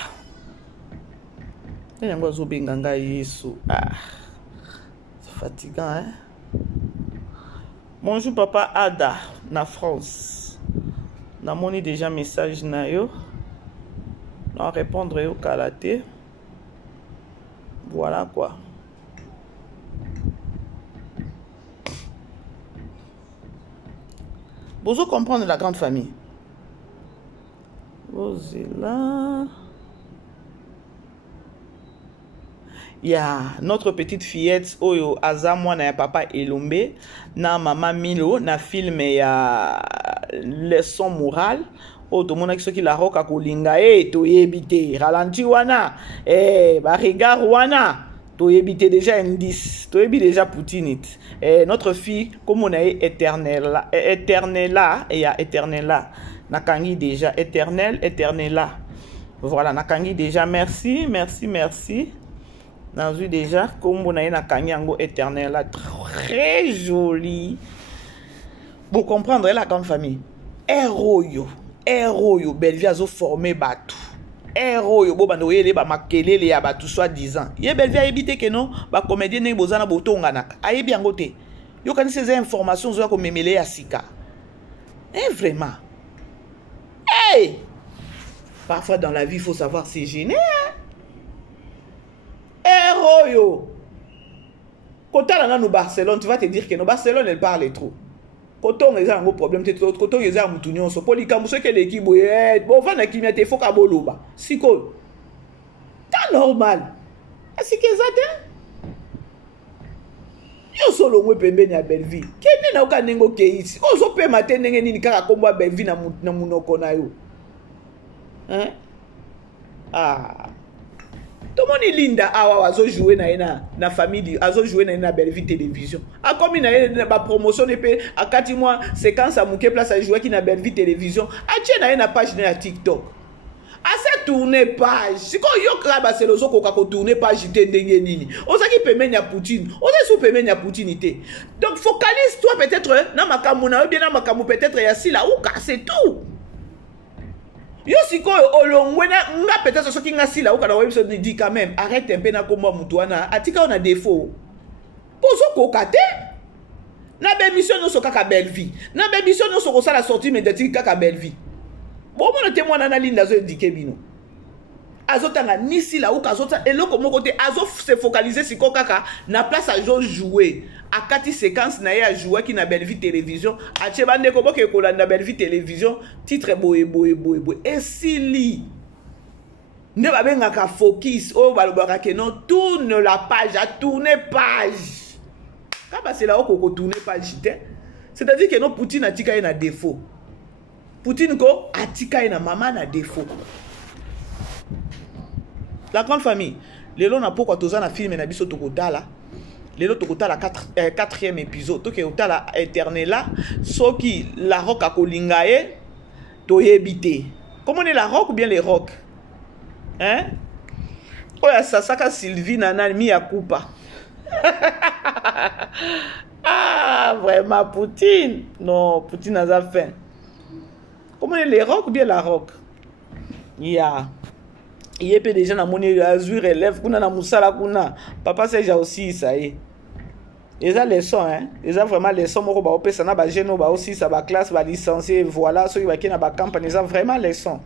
Il y a un oiseau benganga yesu. C'est fatigant, hein? Bonjour papa Ada na France. Na moni déjà message na yo. Na répondre yo kalaté. Voilà quoi. Vous comprendre la grande famille. Vous êtes là. Il y a notre petite fillette oyo azamwa na papa Elombe na mama Milo na film ya leçon morale o to mona kisoki la roka kolinga to yebite ralenti wana ba regard wana to yebite déjà indice to yebi déjà poutinite notre fille comme on a éternella et ya éternella nakangi déjà éternella voilà nakangi déjà merci Nazu déjà comme on a une kanyango éternel là très joli. Pour comprendre la grande famille. Héros Belleville a formé batu. Héros bo bando yele ba makelele ya batu soit 10 ans. Ye Belleville a évité que non ba comédien ne bozana botonga naka. Ayebi yango te. Yo kan ces informations zo ko memele ya sika. Vraiment. Hey! Parfois dans la vie il faut savoir se gêner. Héros quand tu es dans Barcelone, tu vas te dire que no Barcelone elle parle trop. Quand on a un gros problème, quand on a un moutonnion, so polikamouso que l'équipe bon va na kimia faut ka boloba. Siko. C'est normal. Est-ce que ça te? Yo solo mwe pembeni ya Belleville. Kene na uka nengo ke ici. Ozo pe matin nenge nini kaka komba Belleville na munoko na yo. Hein? Tout le monde linda awa azo jouer na famille azo jouer na Belleville télévision. A comme na ba promotion epé a 4 mois séquence à mouké place à jouer qui na Belleville télévision. A tient na page na TikTok. A tourner page. Si quand yo kraba c'est le zo ko tourner page ité ndenge nini. Oza ki pemenya Poutine. Oza sou pemenya Poutine ité. Donc focalise-toi peut-être na makambo na bien na makambo peut-être ya sila ou c'est tout. Yo siko olongwe na nga peut-être soki nga sila ou kana webiso dit quand même arrête un peu na komba mutu wana atika on a défaut. Pozo ko kate. Na be mission no so kaka belle vie. Na be mission no so ko sala sortie médiatique kaka belle vie. Bon mon témoin na linda zo dike bino. Azotanga nisi la ou kazota eloko moko te azo se focaliser siko kaka na place à jouer. A kati séquence na ya jouer qui na belle vie télévision. A chebande ko boke ko na belle vie télévision titre boye. Et si li ne ba benga ka focus o balobaka ke non tourne la page à tourner page. C'est là où on tourne pas le chité. C'est-à-dire que non Poutine a tika un défaut. Poutine ko a tika un maman a défaut. La grande famille. Lelo na pourquoi toza na film na biso tokotala. Lelo tokotala 4e épisode. Toke otala éternela soki la rock a kolingae toyebite. Comment on est la rock ou bien les rock? Hein? Oh ya Sasaka Sylvie nana mi ya coupa. Ah, vraiment, Poutine. Non, Poutine a fait. Comment est les rock ou bien la rock? Il y a déjà na moni azur élève kuna na musala kuna. Papa c'est déjà aussi ça y est. Ils ont leçon hein. Ils ont vraiment leçon moko ba opesa na ba geno ba aussi ça ba classe ba licencié voilà ceux qui va qui na ba campagne ils ont vraiment leçon.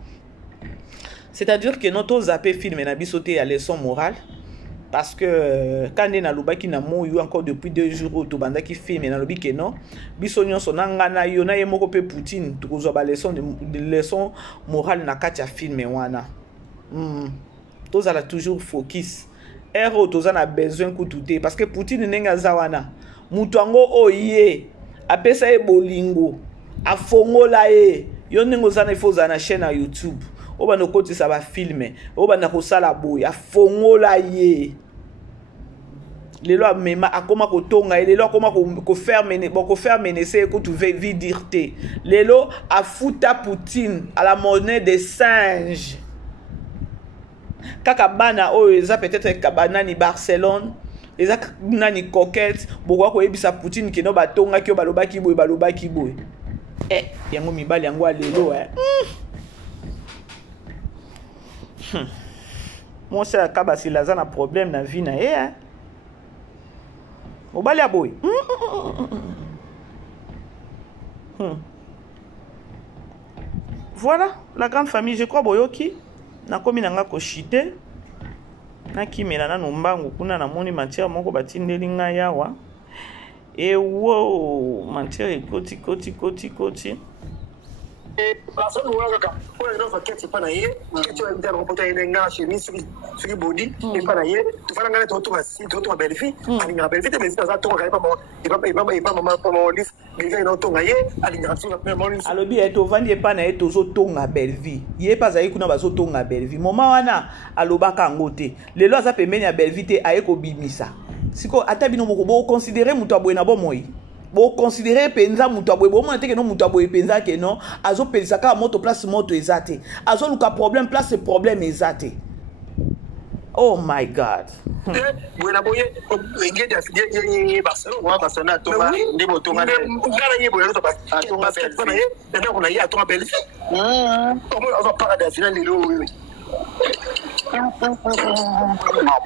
C'est-à-dire que notre zappé film na bisoté à leçon morale. Parce que quand on a lobaki na moyo encore depuis 2 jours to banda ki filme na lobi ke non biso nyonso na ngana yo na yemoko pe Poutine to ko ba leçon de leçon morale na kati ya filme wana to za la toujours focus ero to za na besoin kututé parce que Poutine nenga zawana mutu ango oye apesa e bolingo afongola e yo nengo za na ifo za na chaîne na YouTube. Oba no koti sa ba filme oba na ko sala boy afongola ye lelo amema akoma ko tonga lelo akoma ko faire menacer ko tu veux dire te lelo afuta Poutine à la monnaie des singes kaka bana o eza peut-être kabana ni Barcelone eza nani coquette bokwa ko yebisa Poutine ke no batonga ki balobaki boy yango mibali yango lelo Moi c'est la kabasi la zana problème na vie na ye hein. Obali aboy. Voilà la grande famille je crois boyoki na komi nanga ko chité na kimela na nombangu kuna na moni matière moko batindeli nga yawa et wow matière koti Personne ne voit que pour les gens qui sont pas naïfs, qui sont interrompus dans les gars chez nous, sur body, et pas naïfs, tu vas regarder ton tour assis, ton tour belle fille, à la belle fille, mais c'est ça ton gars pas mon livre, les gars dans ton gars, à l'ingration après mon livre. Alors bien to vandi pas naïf tozo ton belle vie. Yé pas zaï kuna bazo ton belle vie. Moment wana alobaka ngote. Le lo za pemeni ya belle vie te ayeko bimisa. Siko atabino moko bo considérer mutu abwena bo moi. Bo considérer penza mutu abwe bo monate ke no mutu abwe penza ke non azo penza ka moto place moto ezate azo luka problème place problème ezate. Oh my god. Buena boye ingedi afidie Barcelone wa Barcelona to ba ndebo to ngana ngana yebo yo to ba basket ko na ye na ko na ye atonga belle fille comment on va parler de la finale lelo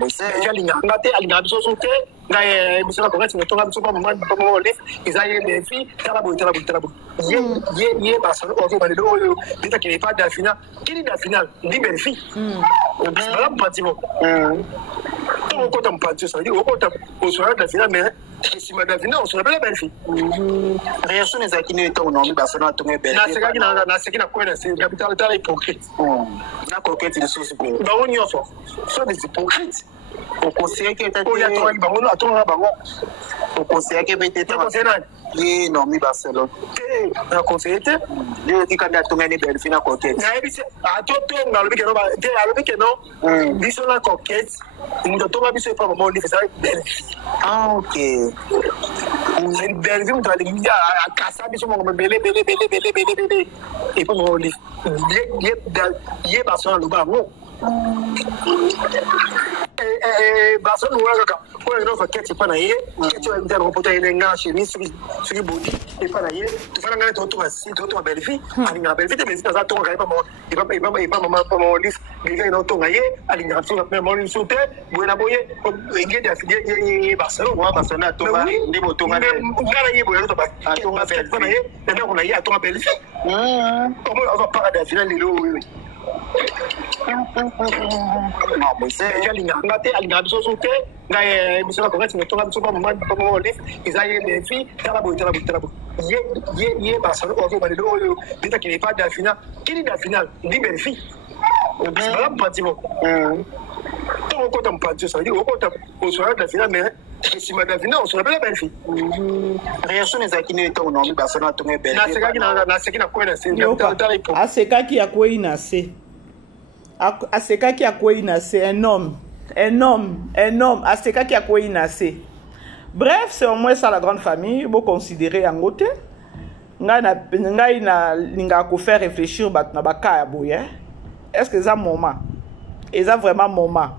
c'est alinga ngate alinga biso sote na bisala ko ngati to ngati so ba mama mo le izaye les filles talabo ye Barcelone ko ba lelo yo bita ki pas de la finale qui la finale ndi belle fille bisala mpatimo on compte en partie ça veut dire on compte au soir de la finale mais si madame finale on se rappelle la belle fille réaction des akine to non Barcelone to belle na seki na quoi c'est capital tala hypocrite na coquette de sauce pour ba on y offre soit des hypocrites on conseille que on y a toi ba on attend ba on conseille que peut-être Ye non mi Barcelone. Na conseiller te. Ye ti kanda tongani Belfi na coquette. Na ebi se atoto na lobi ke no ba te alobi ke no. Biso na coquette. Mundo to ba biso e pa mo li fesa Belfi. Ah ok. Belfi mundo ali ya kasa biso mo bele. E pa mo li. Ye Barcelone lo ba mo. Barcelone wala ka ko no fa keti pana ye keti wa ndero pota ile ngashi ni sugi bodi e pana ye tu fana ngale to Belfi ali na Belfi te Belfi za to ka pa mo e pa mo lif biga no to ngaye ali na so na mo ni sote buena boye ngede afide ye Barcelone To ba ndimo to ngale ngala ye boye to ba to ba Belfi pana ye na ko na ye to Belfi comme on va pas de finale lo non mais c'est alinga biso sote ngai biso na kongresi metonga biso ba mo lif izaye les filles talabo ye Barcelone on va le oyo bita qui n'est pas dans la finale qui est dans la finale dit Belfi biso ba patimo to ko tam patio ça dit ko tam on sera dans la finale mais si ma dans la finale on sera pas Belfi réaction les akine to non mi Barcelone to Belfi na sekina ko na c'est asekaki ya koina se asekaki ya koina se un homme asekaki ya koina se. Bref, c'est au moins ça la grande famille bo considérer en côté ngai na linga ko faire réfléchir bat na baka ya boye. Est-ce que ça moment et ça vraiment moment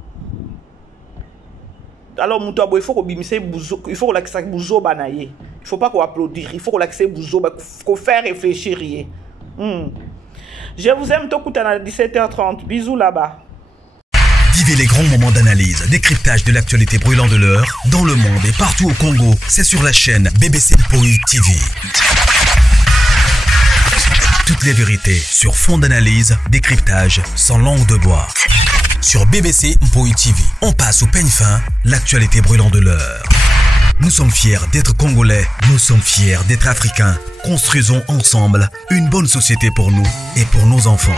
alors muto abo il faut ko bimise buzo il faut ko lakisa buzo banaye il faut pas ko applaudir il faut ko lakisa buzo ba ko faire réfléchir yé. Je vous aime tout à 17h30. Bisous là-bas. Vivez les grands moments d'analyse, décryptage de l'actualité brûlante de l'heure, dans le monde et partout au Congo. C'est sur la chaîne BBC Mpoï TV. Toutes les vérités sur fond d'analyse, décryptage sans langue de bois. Sur BBC Mpoï TV, on passe au peigne fin l'actualité brûlante de l'heure. Nous sommes fiers d'être Congolais, nous sommes fiers d'être Africains. Construisons ensemble une bonne société pour nous et pour nos enfants.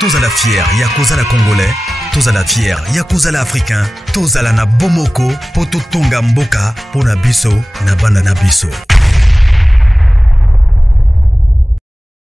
Tous à la fière, Yakoza la Congolais, tous à la fière, Yakoza la Africain, tous à la na Bomoko, Poto Tonga Mboka, Pona Biso, na Banda na Biso.